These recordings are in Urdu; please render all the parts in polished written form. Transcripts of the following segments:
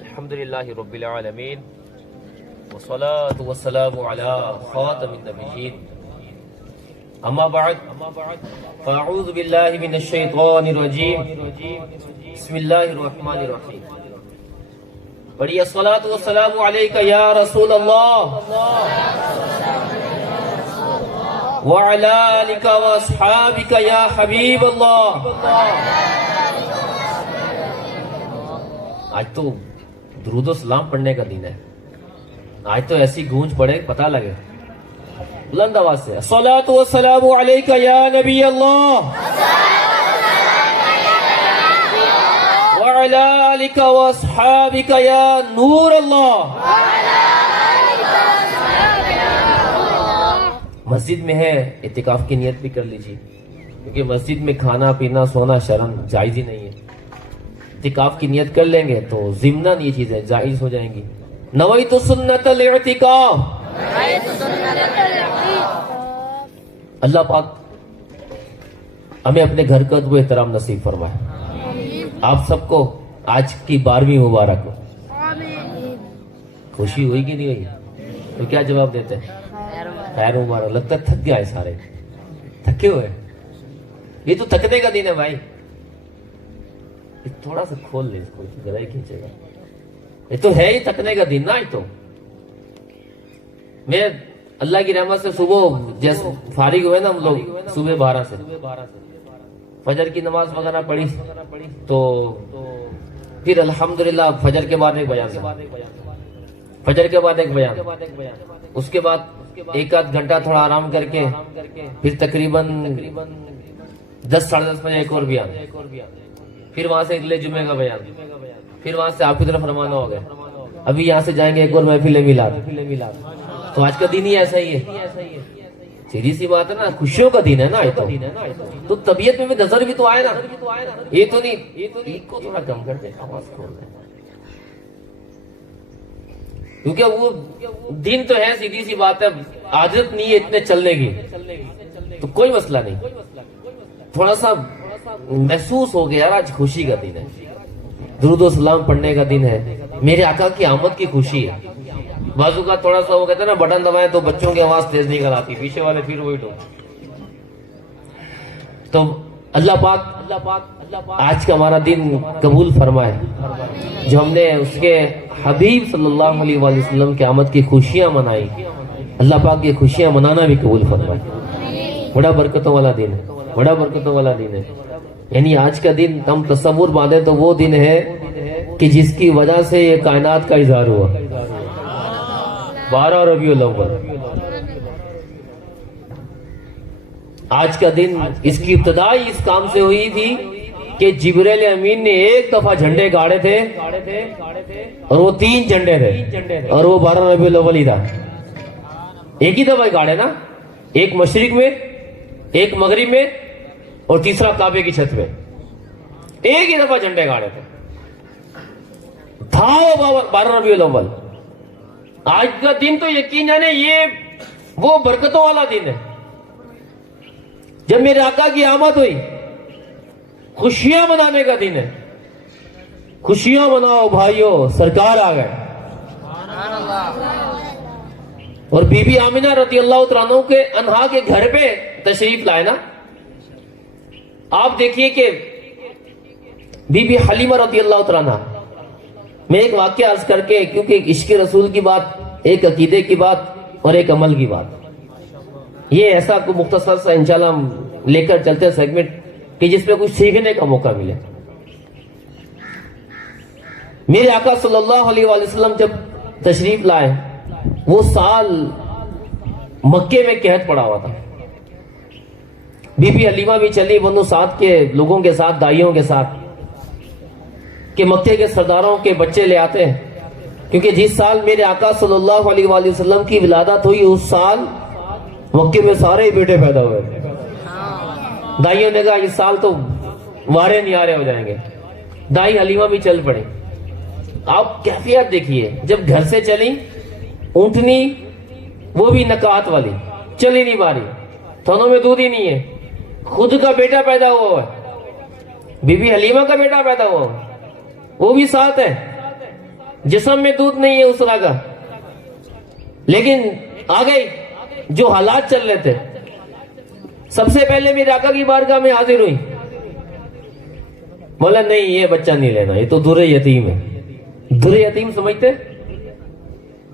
الحمدللہ رب العالمین والصلاة والسلام علی خاتم النبیین اما بعد فاعوذ باللہ من الشیطان الرجیم بسم اللہ الرحمن الرحیم پڑھیے الصلاة والسلام علیکہ یا رسول اللہ وعلی آلک واصحابک یا حبیب اللہ. آج تو درود و سلام پڑھنے کا دن ہے. آج تو ایسی گونج پڑے پتہ لگے بلند آواز سے الصلاۃ والسلام علیکہ یا نبی اللہ وعلی آلک واصحابک یا نور اللہ. مسجد میں ہے اعتکاف کی نیت بھی کر لیجیے کیونکہ مسجد میں کھانا پینا سونا شرم جائز ہی نہیں ہے. اعتکاف کی نیت کر لیں گے تو ضمناً یہ چیزیں جائز ہو جائیں گی. نویت سنت الاعتکاف. اللہ پاک ہمیں اپنے گھر کا ادب و احترام نصیب فرمائے. آپ سب کو آج کی 12ویں مبارک ہو. خوشی ہوئی کہ نہیں ہوئی؟ تو کیا جواب دیتے ہیں؟ خیر مبارک. لگتا ہے تھک گیا ہے سارے تھکے ہوئے. یہ تو تھکنے کا دن ہے بھائی. تھوڑا سا کھول لے اس کو گلا ہی کھینچے گا. یہ تو ہے ہی تھکنے کا دن نا. یہ تو میں اللہ کی رحمت سے صبح جیسے فارغ ہوئے نا ہم لوگ صبح 12 سے فجر کی نماز وغیرہ پڑھی تو پھر الحمدللہ فجر کے بعد ایک بیان اس کے بعد ایک آدھ گھنٹہ تھوڑا آرام کر کے پھر تقریباً 10-10:30 بجے ایک اور بیان. پھر وہاں سے اگلے جمعے کا بیان. پھر وہاں سے آپ کی طرف روانہ ہو گئے. ابھی یہاں سے جائیں گے ایک اور محفل میلاد. تو آج کا دن ہی ایسا ہی ہے. سیدھی سی بات ہے نا. خوشیوں کا دن ہے نا. تو طبیعت میں بھی نظر بھی تو آئے نا. یہ تو نہیں ایک کو تھوڑا کم کر دے آواز کھول دے کیونکہ وہ دن تو ہے. سیدھی سی بات ہے عادت نہیں ہے اتنے چلنے کی تو کوئی مسئلہ نہیں. تھوڑا سا محسوس ہو گیا آج خوشی کا دن ہے. درود و سلام پڑھنے کا دن ہے. میرے آقا کی آمد کی خوشی ہے. بازو کا تھوڑا سا وہ کہتے ہیں نا بٹن دبائے تو بچوں کی آواز تیز نکل آتی. پیچھے والے پھر وہی تو اللہ پاک آج کا ہمارا دن قبول فرمائے جو ہم نے اس کے حبیب صلی اللہ علیہ وسلم کی آمد کی خوشیاں منائی. اللہ پاک کی خوشیاں منانا بھی قبول فرمائے. بڑا برکتوں والا دن ہے. بڑا برکتوں والا دن ہے. یعنی آج کا دن ہم تصور باندھے تو وہ دن ہے کہ جس کی وجہ سے یہ کائنات کا اظہار ہوا. 12 ربیع الاول. آج کا دن اس کی ابتدائی اس کام سے ہوئی تھی کہ جبریل امین نے ایک دفعہ جھنڈے گاڑے تھے اور وہ 3 جھنڈے تھے اور وہ 12 ربیع الاول ہی تھا. ایک ہی دفعہ گاڑے نا. ایک مشرق میں ایک مغرب میں اور تیسرا کعبے کی چھت میں. ایک ہی دفعہ جھنڈے گاڑے تھے. تھا وہ 12 ربیع الاول. آج کا دن تو یقین جانے یہ وہ برکتوں والا دن ہے جب میرے آقا کی آمد ہوئی. خوشیاں منانے کا دن ہے. خوشیاں مناؤ بھائیو سرکار آ گئے. اور بی بی آمنہ رضی اللہ عنہ کے انہا کے گھر پہ تشریف لائے نا. آپ دیکھیے کہ بی بی حلیمہ رضی اللہ عنہ. میں ایک واقعہ عرض کر کے کیونکہ عشق رسول کی بات ایک عقیدے کی بات اور ایک عمل کی بات یہ ایسا کوئی مختصر سا انشاءاللہ ہم لے کر چلتے ہیں سیگمنٹ کہ جس پہ کچھ سیکھنے کا موقع ملے. میرے آقا صلی اللہ علیہ وسلم جب تشریف لائے وہ سال مکے میں قحط پڑا ہوا تھا. بی بی حلیمہ بھی چلی بنو سعد کے لوگوں کے ساتھ دائیوں کے ساتھ کہ مکے کے سرداروں کے بچے لے آتے ہیں کیونکہ جس سال میرے آقا صلی اللہ علیہ وسلم کی ولادت ہوئی اس سال مکے میں سارے بیٹے پیدا ہوئے. دائیوں نے کہا اس سال تو وارے نیارے ہو جائیں گے. دائی حلیمہ بھی چل پڑے. آپ کیفیت دیکھیے جب گھر سے چلی اونٹنی وہ بھی نکات والی چلی نہیں ماری تھنوں میں دودھ ہی نہیں ہے. خود کا بیٹا پیدا ہوا ہے. بی بی حلیمہ کا بیٹا پیدا ہوا وہ بھی ساتھ ہے. جسم میں دودھ نہیں ہے اس طرح کا، لیکن آ گئی جو حالات چل رہے تھے. سب سے پہلے میرے آقا کی بارگاہ میں حاضر ہوئی، بولا نہیں یہ بچہ نہیں لینا، یہ تو در یتیم ہے. در یتیم سمجھتے؟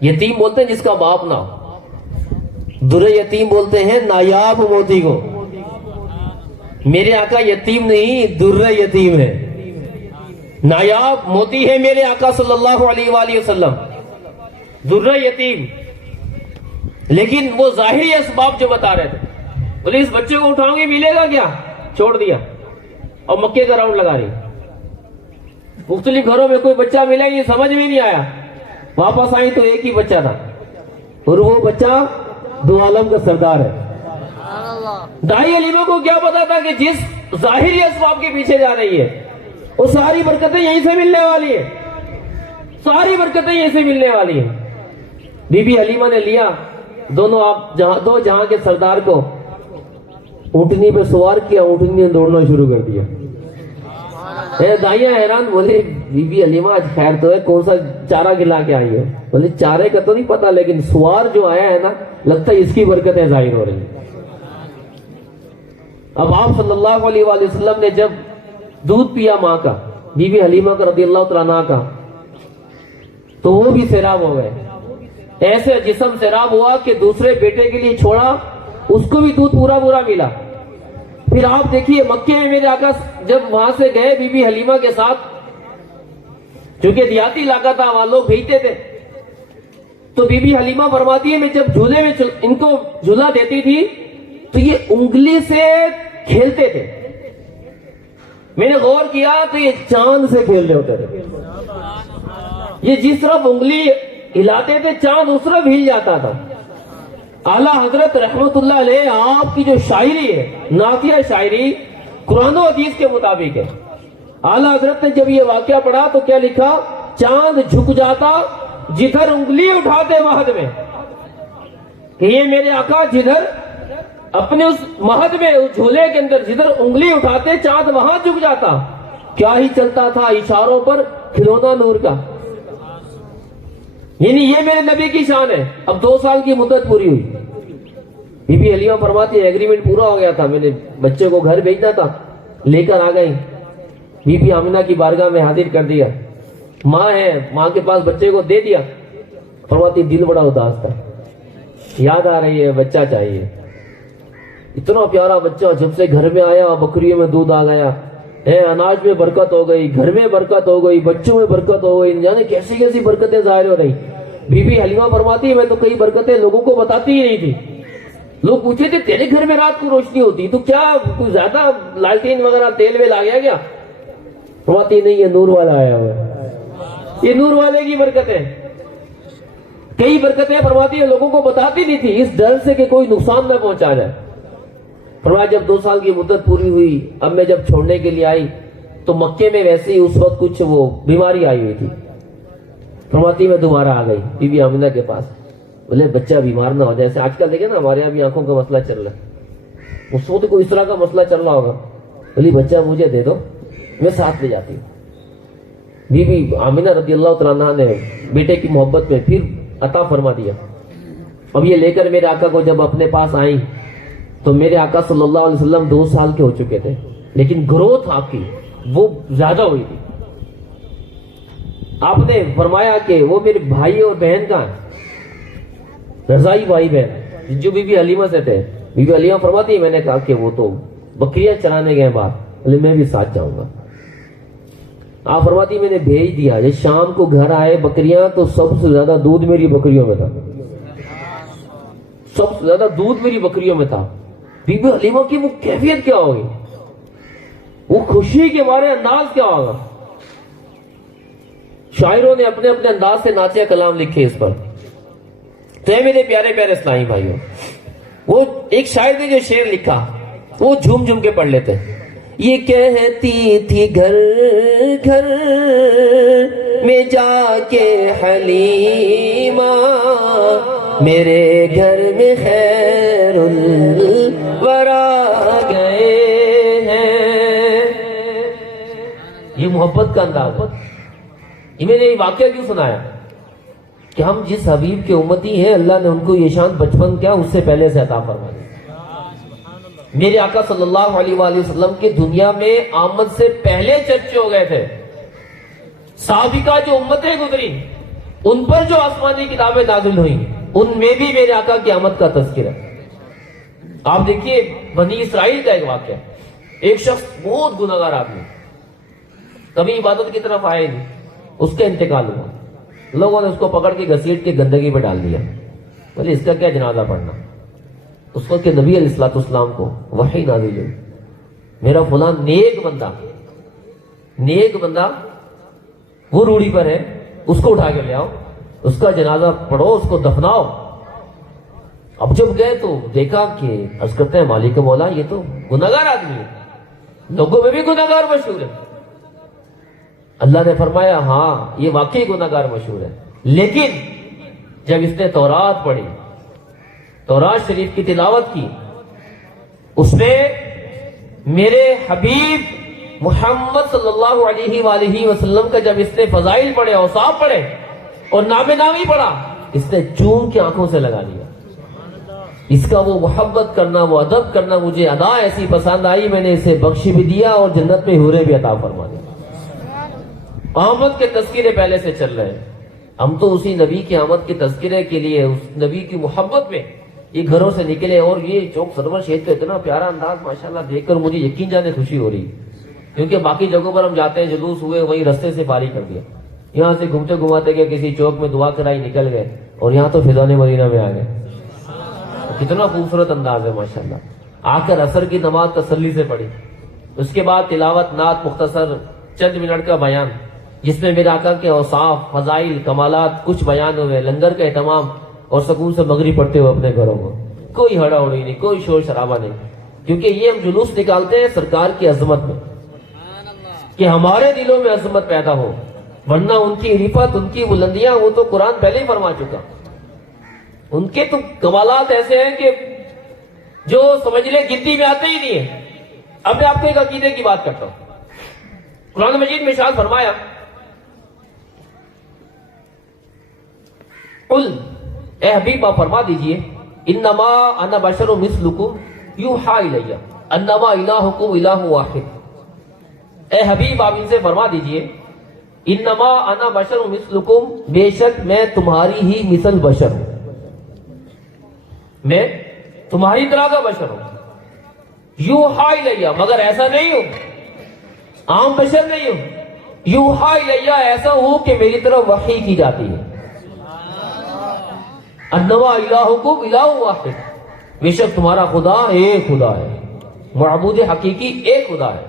یتیم بولتے ہیں جس کا باپ نہ ہو. در یتیم بولتے ہیں نایاب موتی کو. میرے آقا یتیم نہیں، در یتیم ہے، نایاب موتی ہے میرے آقا صلی اللہ علیہ وآلہ وسلم، در یتیم. لیکن وہ ظاہری اسباب جو بتا رہے تھے، بولے اس بچے کو اٹھاؤں گے ملے گا کیا؟ چھوڑ دیا اور مکے کا راؤنڈ لگا رہی. مختلف گھروں میں کوئی بچہ ملا، یہ سمجھ میں نہیں آیا. واپس آئی تو ایک ہی بچہ تھا، اور وہ بچہ دو عالم کا سردار ہے. دائی علیمہ کو کیا پتا تھا کہ جس ظاہری اسباب کے پیچھے جا رہی ہے وہ ساری برکتیں یہیں سے ملنے والی ہیں، ساری برکتیں یہیں سے ملنے والی ہیں. بی بی حلیمہ نے لیا دونوں آپ دو جہاں کے سردار کو، اونٹنی پہ سوار کیا، اونٹنی نے دوڑنا شروع کر دیا. دائیاں حیران، بولے بی بی حلیمہ آج خیر تو ہے، کون سا چارہ کھلا کے آئی ہے؟ بولے چارے کا تو نہیں پتا، لیکن سوار جو آیا ہے نا لگتا ہے اس کی برکتیں ظاہر ہو رہی ہیں. اب آپ صلی اللہ علیہ وآلہ وسلم نے جب دودھ پیا ماں کا، بی بی حلیمہ کا رضی اللہ تعالیٰ عنہ کا، تو وہ بھی سیراب ہو گئے. ایسے جسم سیراب ہوا کہ دوسرے بیٹے کے لیے چھوڑا، اس کو بھی دودھ پورا پورا ملا. پھر آپ دیکھیے مکے میں میرے آقا جب وہاں سے گئے بی بی حلیمہ کے ساتھ، چونکہ دیہاتی علاقہ تھا وہاں لوگ بھیجتے تھے، تو بی بی حلیمہ فرماتی ہے میں جب جھولے میں ان کو جھولا دیتی تھی تو یہ انگلی سے کھیلتے تھے. میں نے غور کیا تو یہ چاند سے کھیل رہے ہوتے تھے. یہ جس طرف انگلی ہلاتے تھے چاند اس طرف ہل جاتا تھا. اعلیٰ حضرت رحمت اللہ علیہ آپ کی جو شاعری ہے، نعتیہ شاعری قرآن و حدیث کے مطابق ہے. اعلیٰ حضرت نے جب یہ واقعہ پڑھا تو کیا لکھا؟ چاند جھک جاتا جدھر انگلی اٹھاتے مہد میں. کہ یہ میرے آقا جدھر اپنے اس مہد میں، اس جھولے کے اندر جدھر انگلی اٹھاتے چاند وہاں جھک جاتا. کیا ہی چلتا تھا اشاروں پر کھلونا نور کا. یعنی یہ میرے نبی کی شان ہے. اب 2 سال کی مدت پوری ہوئی. بی بی حلیمہ فرماتی ہے ایگریمنٹ پورا ہو گیا تھا، میں نے بچے کو گھر بھیجنا تھا، لے کر آ گئی. بی بی آمنہ کی بارگاہ میں حاضر کر دیا. ماں ہے، ماں کے پاس بچے کو دے دیا. فرماتی دل بڑا اداس تھا، یاد آ رہی ہے بچہ چاہیے. اتنا پیارا بچہ جب سے گھر میں آیا، بکریوں میں دودھ آ گیا، اناج میں برکت ہو گئی، گھر میں برکت ہو گئی، بچوں میں برکت ہو گئی، جانے کیسی کیسی برکتیں ظاہر ہو رہی. بی بی حلیمہ فرماتی ہے میں تو کئی برکتیں لوگوں کو بتاتی ہی نہیں تھی. لوگ پوچھے تھے تیرے گھر میں رات کو روشنی ہوتی تو کیا کوئی زیادہ لالٹین وغیرہ تیل ویل آ گیا کیا؟ فرماتی نہیں یہ نور والا آیا ہوا ہے، یہ نور والے کی برکتیں. کئی برکتیں فرماتی ہے لوگوں کو بتاتی نہیں تھی اس ڈر سے کہ کوئی نقصان نہ پہنچا جائے. فرمایا جب 2 سال کی مدت پوری ہوئی، اب میں جب چھوڑنے کے لیے آئی تو مکے میں ویسے ہی اس وقت کچھ وہ بیماری آئی ہوئی تھی. فرماتی میں دوبارہ آ گئی بی بی آمنہ کے پاس. بولے بچہ بیمار نہ ہو جائے، جیسے آج کل دیکھیں نا ہمارے یہاں بھی آنکھوں کا مسئلہ چل رہا ہے، اس وقت کوئی اس طرح کا مسئلہ چل رہا ہوگا. بولی بچہ مجھے دے دو، میں ساتھ لے جاتی ہوں. بی بی آمنہ رضی اللہ تعالیٰ عنہ نے بیٹے کی محبت میں پھر عطا فرما دیا. اب یہ لے کر میرے آقا کو جب اپنے پاس آئیں تو میرے آقا صلی اللہ علیہ وسلم 2 سال کے ہو چکے تھے، لیکن گروتھ آپ کی وہ زیادہ ہوئی تھی. آپ نے فرمایا کہ وہ میرے بھائی اور بہن کا رضائی بھائی بہن جو بی بی حلیمہ سے تھے. بی بی حلیمہ فرماتی میں نے کہا کہ وہ تو بکریاں چرانے گئے باہر، بولے میں بھی ساتھ جاؤں گا. آپ فرماتی میں نے بھیج دیا، جب شام کو گھر آئے بکریاں تو سب سے زیادہ دودھ میری بکریوں میں تھا، سب سے زیادہ دودھ میری بکریوں میں تھا. بی بی حلیمہ کی وہ کیفیت کیا ہوگی، وہ خوشی کے مارے انداز کیا ہوگا. شاعروں نے اپنے اپنے انداز سے نعتیہ کلام لکھے اس پر. تو اے میرے پیارے پیارے اسلامی بھائیوں، وہ ایک شاعر نے جو شعر لکھا وہ جھوم جھوم کے پڑھ لیتے. یہ کہتی تھی گھر گھر میں جا کے حلیمہ، میرے گھر میں خیر الورا گئے ہیں. یہ محبت کا انداز. یہ میں نے یہ واقعہ کیوں سنایا کہ ہم جس حبیب کے امتی ہیں اللہ نے ان کو یہ شان بچپن کیا اس سے پہلے سے عطا فرما دی. میرے آقا صلی اللہ علیہ وآلہ وسلم کے دنیا میں آمد سے پہلے چرچے ہو گئے تھے. سابقہ جو امتیں گزری ان پر جو آسمانی کتابیں نازل ہوئیں ان میں بھی میرے آقا کی آمد کا تذکرہ. آپ دیکھیے بنی اسرائیل کا ایک واقعہ. ایک شخص بہت گناہگار آدمی, کبھی عبادت کی طرف آئے نہیں, اس کا انتقال ہوا. لوگوں نے اس کو پکڑ کے گھسیٹ کے گندگی پہ ڈال دیا. بولے اس کا کیا جنازہ پڑھنا. اس وقت کے نبی علیہ الصلوۃ والسلام کو وحی نازل ہوئی, میرا فلان نیک بندہ وہ روڑی پر ہے, اس کو اٹھا کے لے آؤ, اس کا جنازہ پڑھو, اس کو دفناؤ. اب جب گئے تو دیکھا کہ عرض کرتے ہیں مالک مولا یہ تو گناہگار آدمی ہے, لوگوں میں بھی گناہگار مشہور ہے. اللہ نے فرمایا ہاں یہ واقعی گناہگار مشہور ہے, لیکن جب اس نے تورات پڑھی, تورات شریف کی تلاوت کی, اس نے میرے حبیب محمد صلی اللہ علیہ وآلہ وسلم کا جب اس نے فضائل پڑھے, اوصاف پڑھے اور نام نامی پڑھا, اس نے چوم کے آنکھوں سے لگا لیا. اس کا وہ محبت کرنا, وہ ادب کرنا مجھے ادا ایسی پسند آئی, میں نے اسے بخش بھی دیا اور جنت میں حوریں بھی عطا فرما دی. آمد کے تذکرے پہلے سے چل رہے ہیں. ہم تو اسی نبی کی آمد کے تذکرے کے لیے اس نبی کی محبت میں یہ گھروں سے نکلے. اور یہ چوک سرور شہید کا اتنا پیارا انداز ماشاءاللہ دیکھ کر مجھے یقین جانے خوشی ہو رہی, کیونکہ باقی جگہوں پر ہم جاتے ہیں جلوس ہوئے وہیں رستے سے پاری کر دیا, یہاں سے گھومتے گھماتے گئے کسی چوک میں دعا کرائی نکل گئے, اور یہاں تو فضان مدینہ میں آ گئے. کتنا خوبصورت انداز ہے ماشاءاللہ. آ کر عصر کی نماز تسلی سے پڑھی, اس کے بعد تلاوت, نعت, مختصر چند منٹ کا بیان جس میں میرے آقا کے اوصاف, فضائل, کمالات کچھ بیان ہوئے, لنگر کا اہتمام, اور سکون سے مغرب پڑھتے ہوئے اپنے گھروں کو. کوئی ہڑا اڑی نہیں, کوئی شور شرابہ نہیں, کیونکہ یہ ہم جلوس نکالتے ہیں سرکار کی عظمت میں کہ ہمارے دلوں میں عظمت پیدا ہو, ورنہ ان کی عرفت, ان کی بلندیاں وہ تو قرآن پہلے ہی فرما چکا. ان کے تو کمالات ایسے ہیں کہ جو سمجھ لے گنتی میں آتے ہی نہیں ہیں. اب میں آپ کو ایک عقیدے کی بات کرتا ہوں. قرآن مجید میں ارشاد فرمایا قل, اے حبیب آپ فرما دیجئے, انما انا بشر مثلکم یوحی الی انما الہکم الہ واحد. اے حبیب آپ ان سے فرما دیجئے انما انا بشر مثلکم, بے شک میں تمہاری ہی مثل بشر ہوں, میں تمہاری طرح کا بشر ہوں. یوحی الی, مگر ایسا نہیں ہوں, عام بشر نہیں ہوں. یوحی الی, ایسا ہوں کہ میری طرف وحی کی جاتی ہے. انما الہکم الہ واحد, بے شک تمہارا خدا ایک خدا ہے, معبود حقیقی ایک خدا ہے.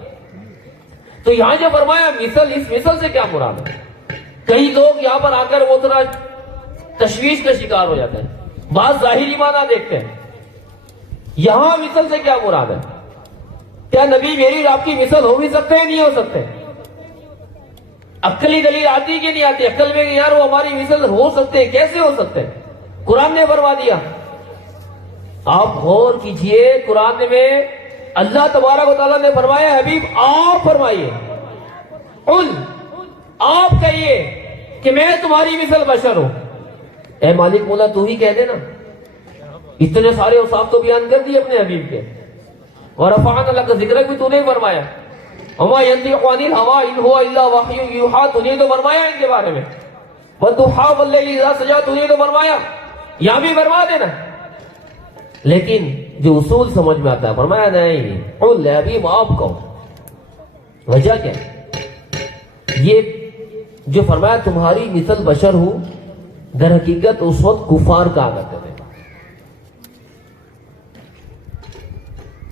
تو یہاں جو فرمایا مثل, اس مثل سے کیا مراد ہے؟ کئی لوگ یہاں پر آ کر وہ طرح تشویش کا شکار ہو جاتے ہیں, بعض ظاہری معنی دیکھتے ہیں. یہاں مثل سے کیا مراد ہے؟ کیا نبی میری اور آپ کی مثل ہو بھی سکتے ہیں, نہیں ہو سکتے؟ عقلی دلیل آتی کہ نہیں آتی عقل میں کہ یار وہ ہماری مثل ہو سکتے ہیں, کیسے ہو سکتے ہیں؟ قرآن نے فرما دیا. آپ غور کیجئے, قرآن میں اللہ تبارک و تعالیٰ نے فرمایا حبیب آپ فرمائیے, قل آپ کہیے کہ میں تمہاری مثل بشر ہوں. اے مالک مولا تو ہی کہہ دے نا, اتنے سارے اوصاف تو بیان کر دیے اپنے حبیب کے, اور رفعنا لک ذکرک بھی تو نے فرمایا, وما ينطق عن الهوى ان هو الا وحی یوحی, تو نے تو فرمایا ان کے بارے میں. والضحى واللیل اذا سجى, تو نے تو فرمایا, یہاں بھی فرما دینا. لیکن جو اصول سمجھ میں آتا ہے فرمایا نہیں, قل ابھی آپ کو وجہ کیا ہے؟ یہ جو فرمایا تمہاری مثل بشر ہوں, در حقیقت اس وقت کفار کہا کرتے تھے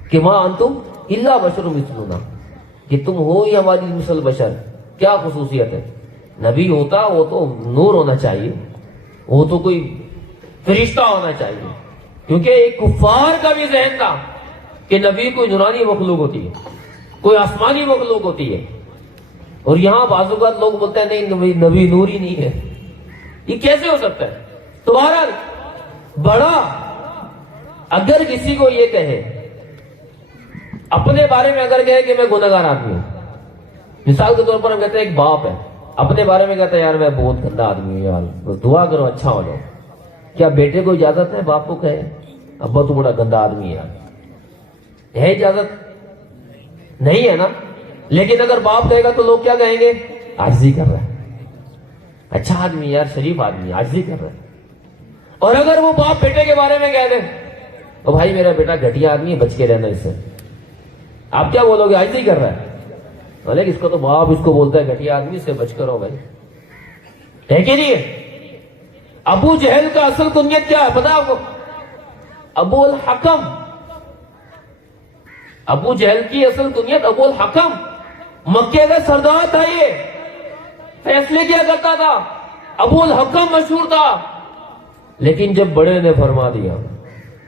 کہ ما انتم الا بشر مثلنا, کہ تم ہو ہی ہماری مثل بشر. کیا خصوصیت ہے؟ نبی ہوتا وہ تو نور ہونا چاہیے, وہ تو کوئی فرشتہ ہونا چاہیے, کیونکہ ایک کفار کا بھی ذہن تھا کہ نبی کوئی نورانی مخلوق ہوتی ہے, کوئی آسمانی مخلوق ہوتی ہے. اور یہاں بعض اوقات لوگ بولتے ہیں نہیں نبی نور ہی نہیں ہے, یہ کیسے ہو سکتا ہے؟ تمہارا بڑا اگر کسی کو یہ کہے, اپنے بارے میں اگر کہے کہ میں گنہگار آدمی ہوں, مثال کے طور پر ہم کہتے ہیں ایک باپ ہے, اپنے بارے میں کہتا ہے یار میں بہت گندا آدمی ہوں یار، بس دعا کرو اچھا ہو جاؤ۔ کیا بیٹے کو اجازت ہے باپ کو کہے ابا تو بڑا گندا آدمی ہے یار؟ ہے اجازت؟ نہیں ہے نا۔ لیکن اگر باپ کہے گا تو لوگ کیا کہیں گے؟ عاجزی کر رہا ہے، اچھا آدمی یار، شریف آدمی، عاجزی کر رہا ہے۔ اور اگر وہ باپ بیٹے کے بارے میں کہہ دے تو بھائی میرا بیٹا گھٹیا آدمی ہے، بچ کے رہنا اس سے، آپ کیا بولو گے؟ عاجزی کر رہا ہے۔ بولے اس کو تو باپ اس کو بولتا ہے گھٹیا آدمی، سے بچ کر ہو بھائی، ہے کہ نہیں ہے؟ ابو جہل کا اصل کنیت کیا ہے پتا آپ کو؟ ابو الحکم۔ ابو جہل کی اصل کنیت ابو الحکم، مکے کا سردار تھا، یہ فیصلے کیا کرتا تھا، ابو الحکم مشہور تھا۔ لیکن جب بڑے نے فرما دیا،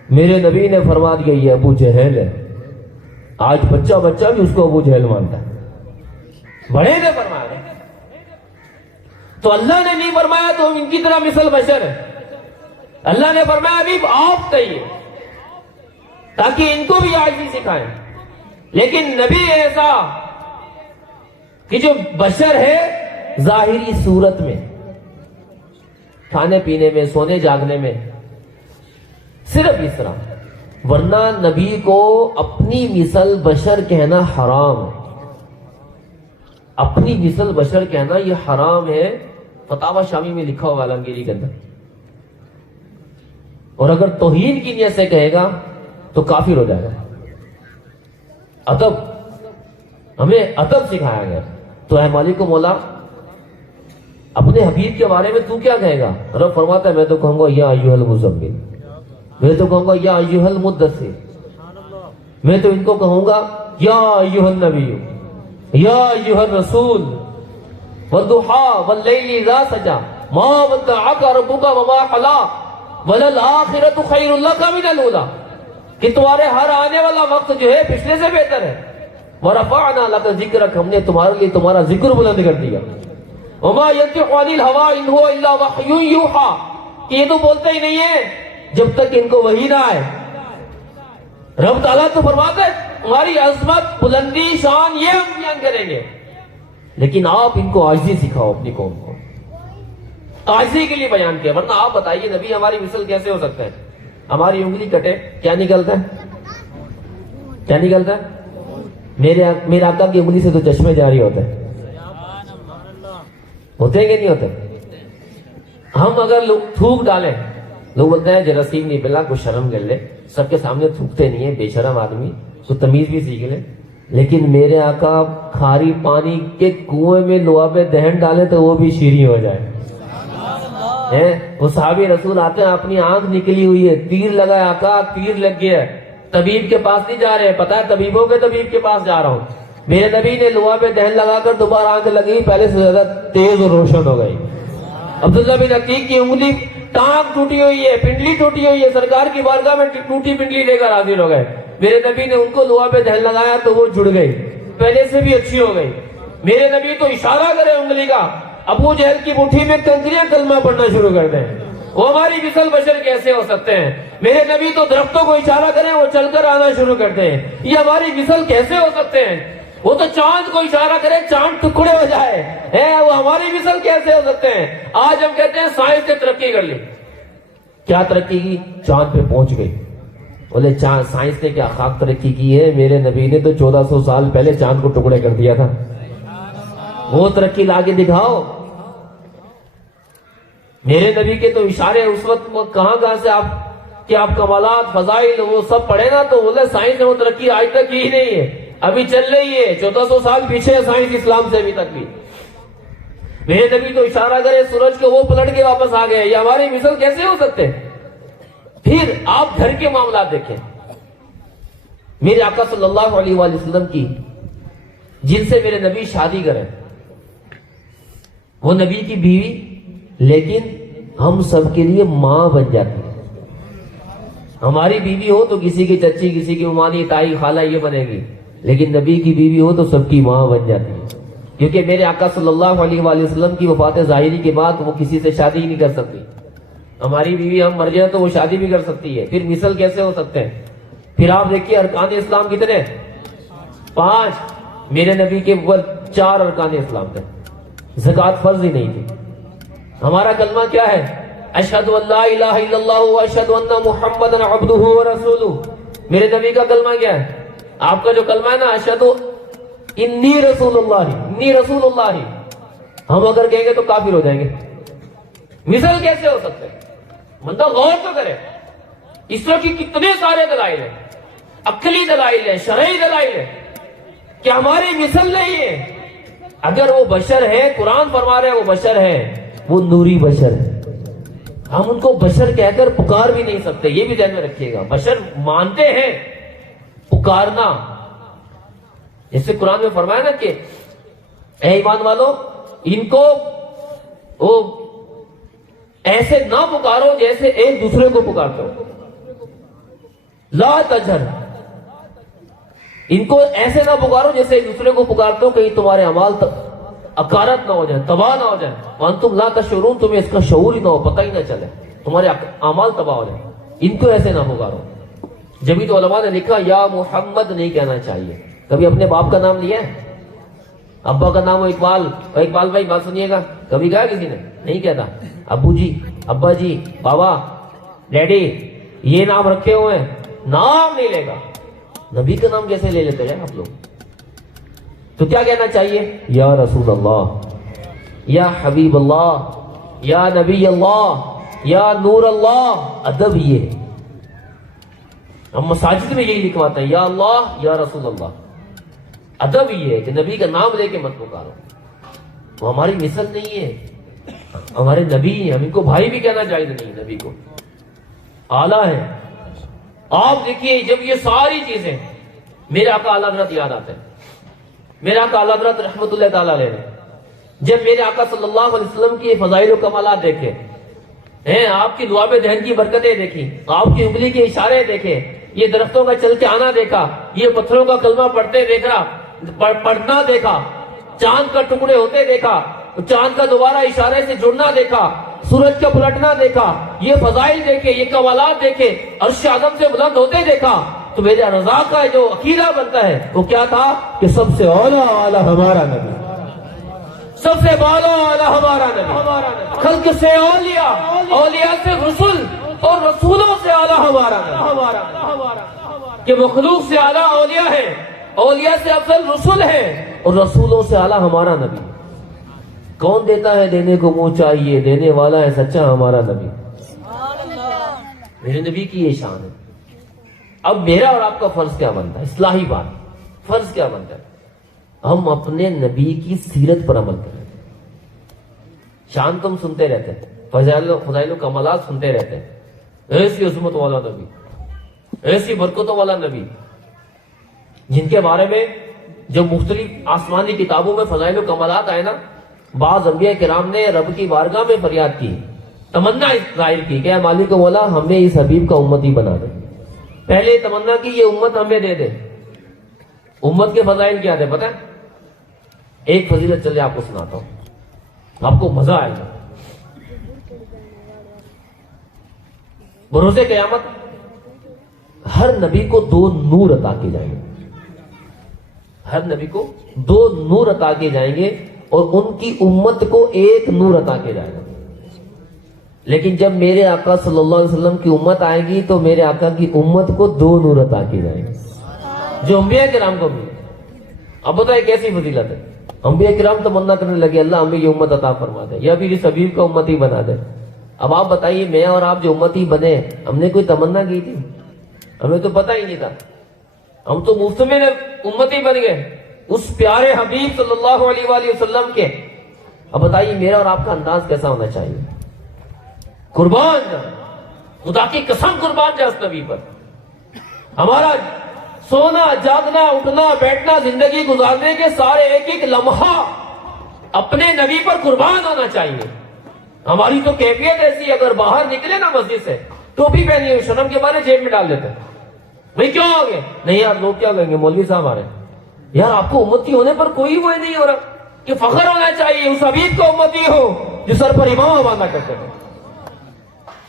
میرے نبی نے فرما دیا یہ ابو جہل ہے، آج بچہ بچہ بھی اس کو ابو جہل مانتا ہے، بڑے نے فرمایا۔ تو اللہ نے نہیں فرمایا تو ان کی طرح مثل بشر ہے، اللہ نے فرمایا ابھی آپ کہیے تاکہ ان کو بھی عاجزی سکھائیں۔ لیکن نبی ایسا کہ جو بشر ہے ظاہری صورت میں، کھانے پینے میں، سونے جاگنے میں، صرف اس طرح، ورنہ نبی کو اپنی مثل بشر کہنا حرام ہے، اپنی مثل بشر کہنا یہ حرام ہے، فتاوی شامی میں لکھا ہوا عالمگیری کے اندر۔ اور اگر توہین کی نیت سے کہے گا تو کافر ہو جائے گا۔ ادب، ہمیں ادب سکھایا گیا۔ تو اے مالک و مولا، اپنے حبیب کے بارے میں تو کیا کہے گا؟ رب فرماتا ہے میں تو کہوں گا یا ایھا المزمل، میں تو کہوں گا یا ایھا المدثر، میں تو ان کو کہوں گا یا ایھا النبی، یا ایھا الرسول، والضحیٰ واللیل اذا سجا، ما ودعک ربک وما قلی، وللآخرۃ خیر لک من الاولی، کہ تمہارے ہر آنے والا وقت جو ہے پچھلے سے بہتر ہے۔ وَرَفَعْنَا لَكَ ذِكْرَكَ، ہم نے تمہارے لیے تمہارا ذکر بلند کر دیا۔ وَمَا يَنطِقُ عَنِ الْهَوَىٰ إِنْ هُوَ إِلَّا وَحْيٌ يُوحَىٰ، کہ یہ تو بولتے ہی نہیں ہے جب تک ان کو وحی نہ آئے۔ رب تعالیٰ تو فرماتے ہیں ہماری عظمت، بلندی، شان یہ ہم بیان کریں گے، لیکن آپ ان کو عاجزی سکھاؤ، اپنی قوم کو عاجزی کے لیے بیان کیا۔ ورنہ آپ بتائیے نبی ہماری مثل کیسے ہو سکتا ہے؟ ہماری انگلی کٹے کیا نکلتا ہے؟ کیا نکلتا ہے؟ میرے آقا کی انگلی سے تو چشمے جاری ہوتے ہیں، ہوتے ہیں کہ نہیں ہوتے؟ ہم اگر لوگ تھوک ڈالیں، لوگ بولتے ہیں جراثیم نہیں پلا، کچھ شرم کر لے، سب کے سامنے تھوکتے نہیں ہیں، بے شرم آدمی، تو تمیز بھی سیکھ لے۔ لیکن میرے آقا کھاری پانی کے کنویں میں لعاب دہن ڈالے تو وہ بھی شیریں ہو جائے۔ وہ صحابی رسول آتے ہیں، اپنی آنکھ نکلی ہوئی ہے، تیر لگا ہے، آقا تیر لگ گیا ہے، طبیب کے پاس نہیں جا رہے، پتا ہے طبیبوں کے طبیب کے پاس جا رہا ہوں۔ میرے نبی نے لعاب دہن لگا کر دوبارہ آنکھ لگی، پہلے سے زیادہ تیز اور روشن ہو گئی۔ عبداللہ بن عقیق کی انگلی، ٹانگ ٹوٹی ہوئی ہے، پنڈلی ٹوٹی ہوئی ہے، سرکار کی بارگاہ میں ٹوٹی پنڈلی لے کر حاضر ہو گئے۔ میرے نبی نے ان کو لعاب دہن لگایا تو وہ جڑ گئی، پہلے سے بھی اچھی ہو گئی۔ میرے نبی تو اشارہ کرے انگلی کا، ابو جہل کی مٹھی میں کنکریاں کلمہ پڑھنا شروع کر دیں۔ وہ ہماری مثل بشر کیسے ہو سکتے ہیں؟ میرے نبی تو درختوں کو اشارہ کریں وہ چل کر آنا شروع کرتے ہیں، یہ ہماری مثل کیسے ہو سکتے ہیں؟ وہ تو چاند کو اشارہ کرے چاند ٹکڑے ہو جائے، وہ ہماری مثل کیسے ہو سکتے ہیں؟ آج ہم کہتے ہیں سائنس نے ترقی کر لی، کیا ترقی کی؟ چاند پہ پہنچ گئی۔ بولے سائنس نے کیا خاک ترقی کی ہے؟ میرے نبی نے تو 1400 سال پہلے چاند کو ٹکڑے کر دیا تھا، وہ ترقی لا کے دکھاؤ۔ میرے نبی کے تو اشارے اس وقت کہاں سے آپ کمالات، فضائل وہ سب پڑھے نا، تو بولے سائنس نے وہ ترقی آج تک کی ہی نہیں ہے، ابھی چل رہی ہے، 1400 سال پیچھے ہے سائنس اسلام سے ابھی تک بھی۔ میرے نبی تو اشارہ کرے سورج کو، وہ پلٹ کے واپس آ گئے، یہ ہماری مثل کیسے ہو سکتے ہیں؟ پھر آپ گھر کے معاملات دیکھیں، میرے آقا صلی اللہ علیہ وآلہ وسلم کی جن سے میرے نبی شادی کریں، وہ نبی کی بیوی، لیکن ہم سب کے لیے ماں بن جاتی ہے۔ ہماری بیوی ہو تو کسی کی چچی، کسی کی ممانی، تائی، خالہ یہ بنے گی، لیکن نبی کی بیوی ہو تو سب کی ماں بن جاتی ہے، کیونکہ میرے آقا صلی اللہ علیہ وآلہ وسلم کی وفات ظاہری کے بعد وہ کسی سے شادی ہی نہیں کر سکتی۔ ہماری بیوی ہم مر جائیں تو وہ شادی بھی کر سکتی ہے، پھر مثل کیسے ہو سکتے ہیں؟ پھر آپ دیکھیے ارکان اسلام کتنے؟ 5، میرے نبی کے اوپر 4 ارکان اسلام تھے، زکوٰۃ فرض ہی نہیں تھی. ہمارا کلمہ کیا ہے؟ اشہد ان لا الہ الا اللہ واشہد ان محمدا عبدہ ورسولہ. میرے نبی کا کلمہ کیا ہے؟ آپ کا جو کلمہ ہے نا، اشہد انی رسول اللہ، انی رسول اللہ. ہم اگر کہیں گے تو کافر ہو جائیں گے. مثل کیسے ہو سکتے ہیں؟ بندہ غور تو کرے. اس طرح کی کتنے سارے دلائل ہیں، عقلی دلائل ہیں، شرعی دلائل ہیں کہ ہماری مثل نہیں ہے. اگر وہ بشر ہے، قرآن فرما رہے ہیں وہ بشر ہے، وہ نوری بشر ہے. ہم ان کو بشر کہہ کر پکار بھی نہیں سکتے. یہ بھی ذہن میں رکھیے گا. بشر مانتے ہیں، پکارنا جیسے قرآن میں فرمایا نا کہ اے ایمان والو ان کو وہ ایسے نہ پکارو جیسے ایک دوسرے کو پکارتے ہو. لا تجہر، ان کو ایسے نہ پکارو جیسے ایک دوسرے کو پکارتے ہو، کہیں تمہارے اعمال اکارت نہ ہو جائے، تباہ نہ ہو جائے. وانتم لا تشعرون، تمہیں اس کا شعور ہی نہ ہو، پتہ ہی نہ چلے، تمہارے اعمال تباہ ہو جائے. ان کو ایسے نہ پکارو. جبھی تو علماء نے لکھا یا محمد نہیں کہنا چاہیے. کبھی اپنے باپ کا نام لیا ہے؟ ابا کا نام اقبال، اقبال بھائی بات سنیے گا، کبھی کہا کسی نے؟ نہیں کہتا. ابو جی، ابا جی، بابا، ڈیڈی، یہ نام رکھے ہوئے ہیں، نام نہیں لے گا. نبی کا نام کیسے لے لیتے ہیں آپ لوگ؟ تو کیا کہنا چاہیے؟ یا رسول اللہ، یا حبیب اللہ، یا نبی اللہ، یا نور اللہ. ادب یہ ہے. ہم مساجد میں یہی لکھواتے ہیں، یا اللہ، یا رسول اللہ. ادب یہ ہے کہ نبی کا نام لے کے مت پکارو. وہ ہماری مثل نہیں ہے، ہمارے نبی ہیں. ہم ان کو بھائی بھی کہنا چاہیے نہیں، نبی کو آلہ ہے. آپ دیکھیے جب یہ ساری چیزیں میرے آقا اعلیٰ حضرت یاد آتے ہیں. میرے آقا اعلیٰ حضرت رحمت اللہ تعالیٰ علیہ نے جب میرے آقا صلی اللہ علیہ وسلم کی فضائل و کمالات دیکھے ہیں، آپ کی لعاب دہن کی برکتیں دیکھی، آپ کی انگلی کے اشارے دیکھے، یہ درختوں کا چل کے آنا دیکھا، یہ پتھروں کا کلمہ پڑھتے دیکھا، پڑھنا دیکھا، چاند کا ٹکڑے ہوتے دیکھا، چاند کا دوبارہ اشارے سے جڑنا دیکھا، سورج کا پلٹنا دیکھا، یہ فضائل دیکھے، یہ کمالات دیکھے، عرش اعظم سے بلند ہوتے دیکھا، تو میرے رضا کا جو عقیدہ بنتا ہے وہ کیا تھا کہ سب سے اولا والا ہمارا نبی، سب سے بالا والا ہمارا نبی، خلق سے اولیاء، اولیاء سے رسول، اور رسولوں سے اعلیٰ ہمارا نبی. کہ مخلوق سے اعلیٰ اولیاء ہے، اولیاء سے افضل رسول ہے، اور رسولوں سے اعلیٰ ہمارا نبی. کون دیتا ہے دینے کو منہ چاہیے، دینے والا ہے سچا ہمارا نبی. میرے نبی کی یہ شان ہے. اب میرا اور آپ کا فرض کیا بنتا ہے؟ اصلاحی بات، فرض کیا بنتا ہے؟ ہم اپنے نبی کی سیرت پر عمل کریں. شان تم سنتے رہتے ہیں، فضائل و کمالات سنتے رہتے ہیں، ایسی عظمت والا نبی، ایسی برکتوں والا نبی، جن کے بارے میں جو مختلف آسمانی کتابوں میں فضائل و کمالات آئے نا، بعض انبیاء کرام نے رب کی بارگاہ میں فریاد کی، تمنا ظاہر کی کہ اے مالک مولا ہمیں اس حبیب کا امتی بنا دے. پہلے تمنا کی یہ امت ہمیں دے دے. امت کے فضائل کیا تھے پتہ ہے؟ ایک فضیلت چلے آپ کو سناتا ہوں، آپ کو مزہ آئے گا. بروز قیامت ہر نبی کو 2 نور عطا کیے جائیں گے. ہر نبی کو 2 نور عطا کیے جائیں گے، اور ان کی امت کو 1 نور عطا کیا جائے گا. لیکن جب میرے آقا صلی اللہ علیہ وسلم کی امت آئے گی تو میرے آقا کی امت کو 2 نور عطا کیے جائیں گے، جو انبیاء کرام کو بھی. اب بتائیں کیسی فضیلت ہے. انبیاء کرام تمنا کرنے لگے اللہ ہمیں یہ امت عطا فرما دے، یا پھر اس حبیب کا امتی بنا دے. اب آپ بتائیے میں اور آپ جو امتی بنے، ہم نے کوئی تمنا کی تھی؟ ہمیں تو پتہ ہی نہیں تھا. ہم تو مفت میں امتی بن گئے اس پیارے حبیب صلی اللہ علیہ وآلہ وسلم کے. اب بتائیے میرا اور آپ کا انداز کیسا ہونا چاہیے؟ قربان جائے، خدا کی قسم قربان جائے اس نبی پر. ہمارا سونا، جاگنا، اٹھنا، بیٹھنا، زندگی گزارنے کے سارے ایک ایک لمحہ اپنے نبی پر قربان ہونا چاہیے. ہماری تو کیفیت ایسی، اگر باہر نکلے نا مسجد سے، ٹوپی پہنی ہوئی، شرم کے بارے جیب میں ڈال دیتے ہیں. بھئی کیوں آ گئے؟ نہیں یار لوگ کیا کہیں گے، مولوی صاحب آ رہے ہیں. یار آپ کو امتی ہونے پر کوئی وہ نہیں ہو رہا کہ فخر ہونا چاہیے اس حبیب کو امتی ہو جو سر پر امامہ باندھا کرتے ہیں.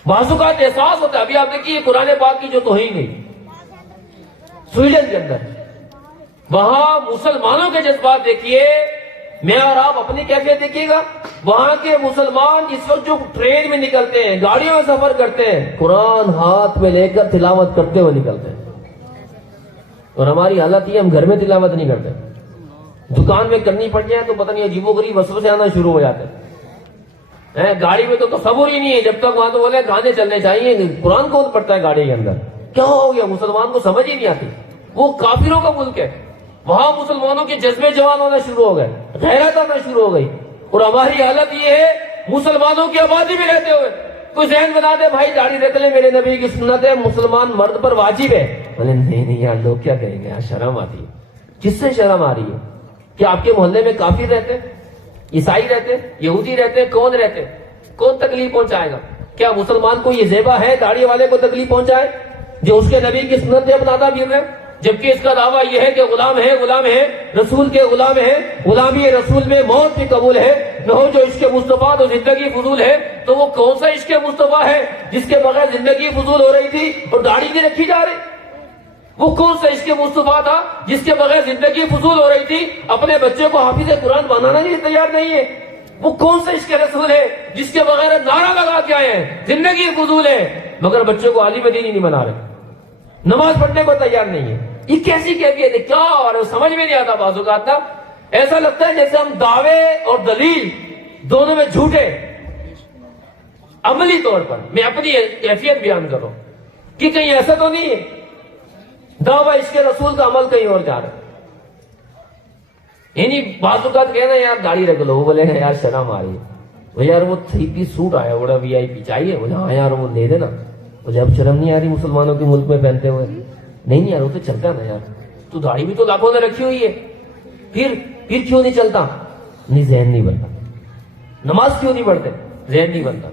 بعض اوقات احساس ہوتا ہے. ابھی آپ دیکھیے قرآن پاک کی جو توہین نہیں سویڈن کے اندر، وہاں مسلمانوں کے جذبات دیکھیے میں اور آپ اپنی کیفیت دیکھیے گا. وہاں کے مسلمان اس وقت جو ٹرین میں نکلتے ہیں, گاڑیوں میں سفر کرتے ہیں, قرآن ہاتھ میں لے کر تلاوت کرتے ہوئے نکلتے ہیں. اور ہماری حالت یہ, ہم گھر میں تلاوت نہیں کرتے, دکان میں کرنی پڑ جائے تو پتہ نہیں عجیب و غریب وسوسے آنا شروع ہو جاتے ہیں. گاڑی میں تو تصور ہی نہیں ہے, جب تک وہاں تو بولے گانے چلنے چاہیے. قرآن کون پڑھتا ہے گاڑی کے اندر؟ کیا ہو گیا, مسلمان کو سمجھ ہی نہیں آتی. وہ کافروں کا ملک ہے, وہاں مسلمانوں کے جذبے جوان ہونا شروع ہو گئے, غیرت آنا شروع ہو گئی. اور ہماری حالت یہ ہے مسلمانوں کی آبادی میں رہتے ہوئے کوئی ذہن بنا دے بھائی داڑھی رکھ لے, میرے نبی کی سنت ہے, مسلمان مرد پر واجب ہے. بولے نہیں یار, لوگ کیا کہیں گے, یار شرم آتی ہے. کس سے شرم آ رہی ہے؟ کیا آپ کے محلے میں کافر رہتے, عیسائی رہتے, یہودی رہتے, کون رہتے؟ کون تکلیف پہنچائے گا؟ کیا مسلمان کو یہ زیبا ہے داڑھی والے کو تکلیف پہنچائے جو اس کے نبی کی سنت اپناتا پھر رہے, جبکہ اس کا دعویٰ یہ ہے کہ غلام ہے رسول کے غلام ہے, غلامی رسول میں موت بھی قبول ہے. نہ ہو جو عشق مصطفیٰ تو زندگی فضول ہے. تو وہ کون سا عشق مصطفیٰ ہے جس کے بغیر زندگی فضول ہو رہی تھی اور داڑھی بھی رکھی جا رہی؟ وہ کون سا عشق مصطفیٰ تھا جس کے بغیر زندگی فضول ہو رہی تھی؟ اپنے بچے کو حافظ قرآن بنانا نہیں تیار نہیں ہے. وہ کون سا عشق رسول ہے جس کے بغیر نعرہ لگا کے آئے ہیں زندگی فضول ہے, مگر بچوں کو عالم دین ہی نہیں بنا رہے, نماز پڑھنے کو تیار نہیں ہے؟ یہ کیسی کیفیت ہے؟ کیا اور سمجھ میں نہیں آتا. بعض اوقات نا ایسا لگتا ہے جیسے ہم دعوے اور دلیل دونوں میں جھوٹے. عملی طور پر میں اپنی کیفیت بیان کر رہا ہوں کہ کہیں ایسا تو نہیں ہے دعویٰ عشق رسول کا عمل کہیں اور جا رہا ہے. یعنی بعض اوقات کہنا یار داڑھی رکھ لو, وہ بولے گا یار شرم آ رہی ہے, وہ یار وہ 3 پیس سوٹ آیا بڑا VIP چاہیے, بولے ہاں یار وہ دے دینا. بولے اب شرم نہیں آ رہی مسلمانوں کے ملک میں پہنتے ہوئے؟ نہیں یار وہ تو چلتا نا یار, تو داڑھی بھی تو لاکھوں نے رکھی ہوئی ہے, پھر کیوں نہیں چلتا؟ نہیں ذہن نہیں بنتا. نماز کیوں نہیں پڑھتے؟ ذہن نہیں بنتا.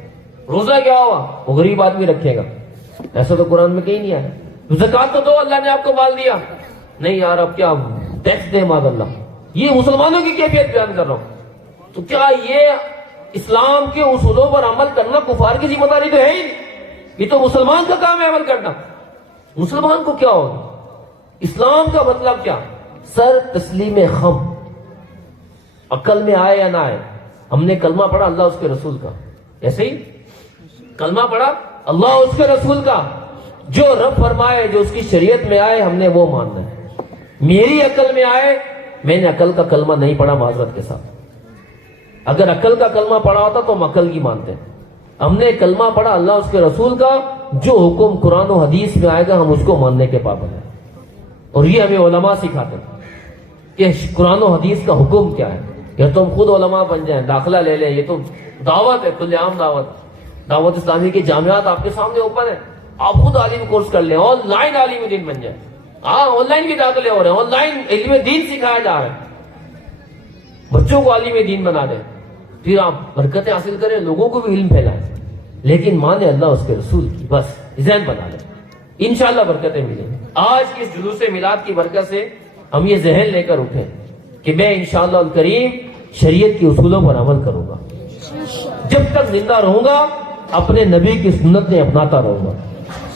روزہ کیا ہوا؟ وہ غریب آدمی رکھے گا, ایسا تو قرآن میں کہیں نہیں آیا. زکات تو دو, اللہ نے آپ کو مال دیا, نہیں یار اب کیا ٹیکس دے ماد اللہ. یہ مسلمانوں کی کیفیت بیان کر رہا ہوں. تو کیا یہ اسلام کے اصولوں پر عمل کرنا کفار کی ذمہ داری تو ہے ہی نہیں, یہ تو مسلمان کا کام ہے عمل کرنا. مسلمان کو کیا ہوگا؟ اسلام کا مطلب کیا؟ سر تسلیم خم, عقل میں آئے یا نہ آئے. ہم نے کلمہ پڑھا اللہ اس کے رسول کا, ایسے ہی کلمہ پڑھا اللہ اس کے رسول کا, جو رب فرمائے جو اس کی شریعت میں آئے ہم نے وہ ماننا ہے. میری عقل میں آئے, میں نے عقل کا کلمہ نہیں پڑھا معذرت کے ساتھ. اگر عقل کا کلمہ پڑھا ہوتا تو ہم عقل کی مانتے ہیں. ہم نے کلمہ پڑھا اللہ اس کے رسول کا, جو حکم قرآن و حدیث میں آئے گا ہم اس کو ماننے کے پابند ہیں. اور یہ ہمیں علماء سکھاتے ہیں کہ قرآن و حدیث کا حکم کیا ہے. یا تو ہم خود علماء بن جائیں, داخلہ لے لیں, یہ تو دعوت ہے, کھلے عام دعوت. دعوت اسلامی کی جامعات آپ کے سامنے اوپن ہے, آپ خود عالم کورس کر لیں, آن لائن عالم دین بن جائیں. ہاں آن لائن بھی داخلے ہو رہے ہیں, آن لائن علم دین سکھایا جا رہا ہے, بچوں کو عالم دین بنا دیں, پھر آپ برکتیں حاصل کریں, لوگوں کو بھی علم پھیلائیں, لیکن مانے اللہ اس کے رسول کی, بس ذہن بنا لیں, انشاءاللہ برکتیں ملیں. آج کی اس جلوس میلاد کی برکت سے ہم یہ ذہن لے کر اٹھیں کہ میں انشاءاللہ الکریم شریعت کے اصولوں پر عمل کروں گا. جب تک زندہ رہوں گا اپنے نبی کی سنتیں اپناتا رہوں گا,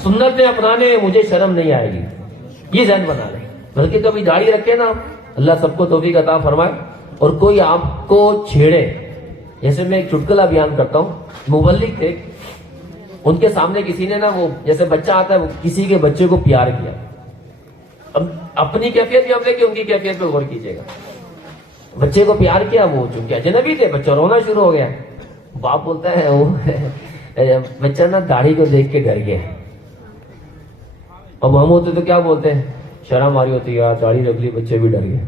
سنتیں اپنانے میں مجھے شرم نہیں آئے گی. یہ ذہن بنا لیں. بلکہ کبھی داڑھی رکھے نا, اللہ سب کو توفیق عطا فرمائے, اور کوئی آپ کو چھیڑے, جیسے میں ایک چٹکلا بیان کرتا ہوں, مبلغ تھے, ان کے سامنے کسی نے نا وہ جیسے بچہ آتا ہے, وہ کسی کے بچے کو پیار کیا. اب اپنی کیفیت بھی ہم دیکھیں, ان کی کیفیت پہ غور کیجیے گا. بچے کو پیار کیا, وہ چونکہ اجنبی تھے, بچہ رونا شروع ہو گیا. باپ بولتا ہے وہ بچہ نا داڑھی کو دیکھ کے ڈر گیا. اب ہم ہوتے تو کیا بولتے ہیں, شرم آ رہی ہوتی ہے, داڑھی رکھ لی, بچے بھی ڈر گئے.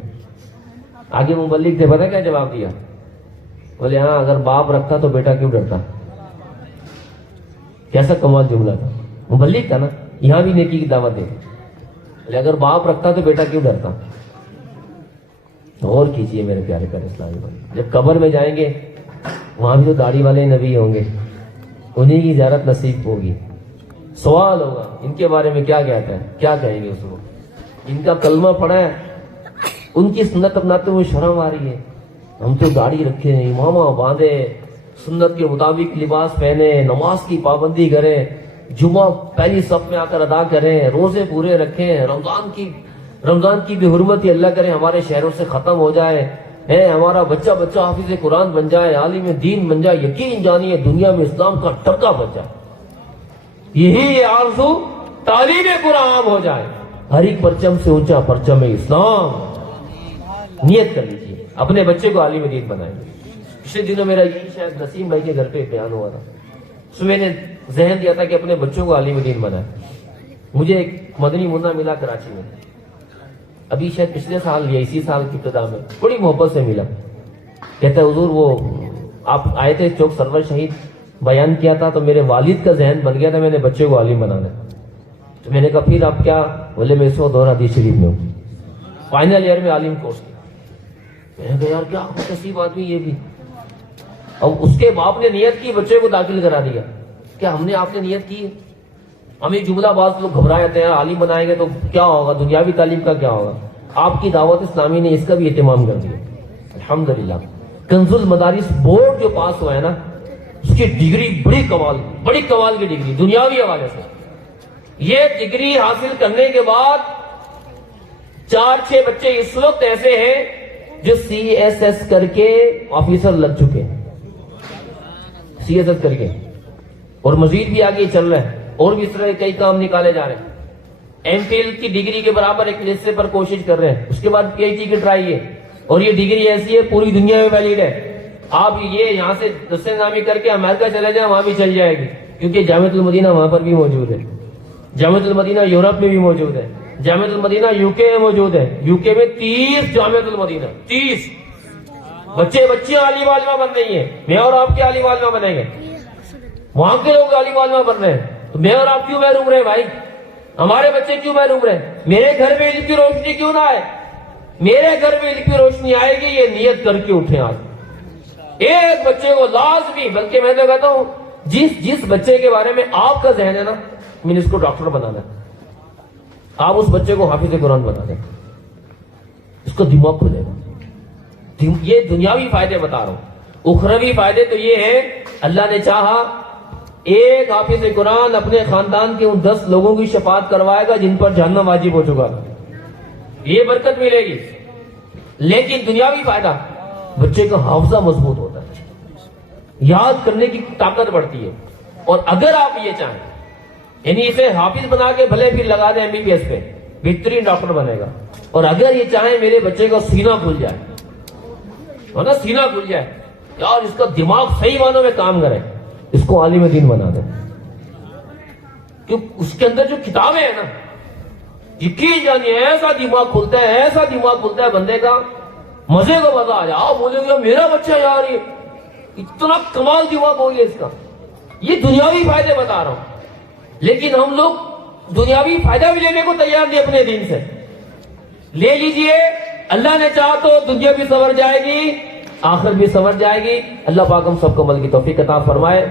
آگے مبلغ تھے, پتہ کیا جواب دیا؟ بولے ہاں اگر باپ رکھتا تو بیٹا کیوں ڈرتا. کیسا کمال جملہ تھا, مبلغ تھا نا, یہاں بھی نیکی کی دعوت دے. بولے اگر باپ رکھتا تو بیٹا کیوں ڈرتا. اور کیجئے میرے پیارے پیارے اسلامی بھائی, جب قبر میں جائیں گے وہاں بھی تو داڑھی والے نبی ہوں گے, انہیں کی زیارت نصیب ہوگی. سوال ہوگا ان کے بارے میں کیا کہتا ہے, کیا کہیں گے اس کو. ان کا کلمہ پڑھا ہے, ان کی سنت اپناتے ہوئے شرم آ رہی ہے. ہم تو داڑھی رکھے ہیں, امامہ باندھے, سنت کے مطابق لباس پہنے, نماز کی پابندی کریں, جمعہ پہلی صف میں آ کر ادا کریں, روزے پورے رکھیں, رمضان کی بھی حرمت اللہ کریں ہمارے شہروں سے ختم ہو جائے, ہے ہمارا بچہ حافظ قرآن بن جائے، عالم دین بن جائے، یقین جانیے دنیا میں اسلام کا ٹکا بن جائے. یہی آرزو تعلیم قرآن عام ہو جائے. ہر ایک پرچم سے اونچا پرچم اسلام. نیت کر لیجیے اپنے بچے کو عالم دین بنائیں گے. پچھلے دنوں میرا یہی شاید نسیم بھائی کے گھر پہ بیان ہوا تھا، اس میں نے ذہن دیا تھا کہ اپنے بچوں کو عالم دین بنائیں. مجھے ایک مدنی منا ملا کراچی میں، ابھی شاید پچھلے سال یا اسی سال کی ابتدا میں، بڑی محبت سے ملا. کہتا ہے حضور وہ آپ آئے تھے چوک سرور شہید، بیان کیا تھا تو میرے والد کا ذہن بن گیا تھا میں نے بچے کو عالم بنانا. تو میں نے کہا پھر آپ کیا؟ بولے میں 102 حدیث شریف میں ہوں، فائنل ایئر میں عالم کورس کیا. میں نے کہا یار کیا نصیب آدمی یہ بھی. اب اس کے باپ نے نیت کی بچے کو داخل کرا دیا. کیا ہم نے آپ نے نیت کی؟ ہمیں جملہ باز لوگ گھبرا جاتے ہیں عالم بنائیں گے تو کیا ہوگا، دنیاوی تعلیم کا کیا ہوگا. آپ کی دعوت اسلامی نے اس کا بھی اہتمام کر دیا الحمدللہ. کنز المدارس بورڈ جو پاس ہوا ہے نا، اس کی ڈگری بڑی کمال کی ڈگری دنیاوی حوالے سے. یہ ڈگری حاصل کرنے کے بعد 4-6 بچے اس وقت ایسے ہیں جو CSS کر کے آفیسر لگ چکے ہیں، CSS کر کے، اور مزید بھی آگے چل رہے ہیں، اور بھی اس طرح کئی کام نکالے جا رہے ہیں. MPhil کی ڈگری کے برابر ایک حصے پر کوشش کر رہے ہیں. اس کے بعد PhD کی ٹرائی ہے، اور یہ ڈگری ایسی ہے پوری دنیا میں ویلڈ ہے. آپ یہ یہاں سے دستہ نامی کر کے امریکہ چلے جائیں وہاں بھی چل جائے گی، کیونکہ جامعۃ المدینہ وہاں پر بھی موجود ہے. جامعۃ المدینہ یورپ میں بھی موجود ہے، جامعۃ المدینہ UK میں موجود ہے. UK میں 30 جامعۃ المدینہ، 30 بچیاں عالم عالمہ بن رہی ہیں. میں اور آپ کے عالم عالمہ بنیں گے، وہاں کے لوگ عالم عالمہ بن رہے ہیں. تو میں اور آپ کیوں محروم رہے بھائی؟ ہمارے بچے کیوں محروم رہے؟ میرے گھر میں علم کی روشنی کیوں نہ آئے؟ میرے گھر میں علم کی روشنی آئے گی یہ نیت کر کے اٹھیں. آج ایک بچے کو لازمی، بلکہ میں تو کہتا ہوں جس بچے کے بارے میں آپ کا ذہن ہے نا میں نے اس کو ڈاکٹر بنانا ہے، آپ اس بچے کو حافظ قرآن بنا دیں، اس کو دماغ کھلے گا. یہ دنیاوی فائدے بتا رہا ہوں. اخروی فائدے تو یہ ہیں، اللہ نے چاہا ایک حافظ قرآن اپنے خاندان کے ان 10 لوگوں کی شفاعت کروائے گا جن پر جہنم واجب ہو چکا تھا. یہ برکت ملے گی. لیکن دنیاوی فائدہ، بچے کا حافظہ مضبوط ہوتا ہے، یاد کرنے کی طاقت بڑھتی ہے. اور اگر آپ یہ چاہیں یعنی اسے حافظ بنا کے بھلے پھر لگا دیں MBBS پہ، بہترین ڈاکٹر بنے گا. اور اگر یہ چاہیں میرے بچے کا سینہ کھل جائے، نا سینہ کھل جائے یار، اس کا دماغ صحیح معنوں میں کام کرے، اس کو عالم دین بنا دیں. کیونکہ اس کے اندر جو کتابیں ہیں نا، یقین جانیے ایسا دماغ کھلتا ہے بندے کا، مزے کو مزہ آ جائے. آپ بولے گا میرا بچہ یار یہ اتنا کمال دماغ ہو گیا اس کا. یہ دنیاوی فائدے بتا رہا ہوں، لیکن ہم لوگ دنیاوی فائدہ بھی لینے کو تیار نہیں اپنے دین سے. لے لیجئے، اللہ نے چاہا تو دنیا بھی سنور جائے گی، آخر بھی سنور جائے گی. اللہ پاک ہم سب کو عمل کی توفیق عطا فرمائے.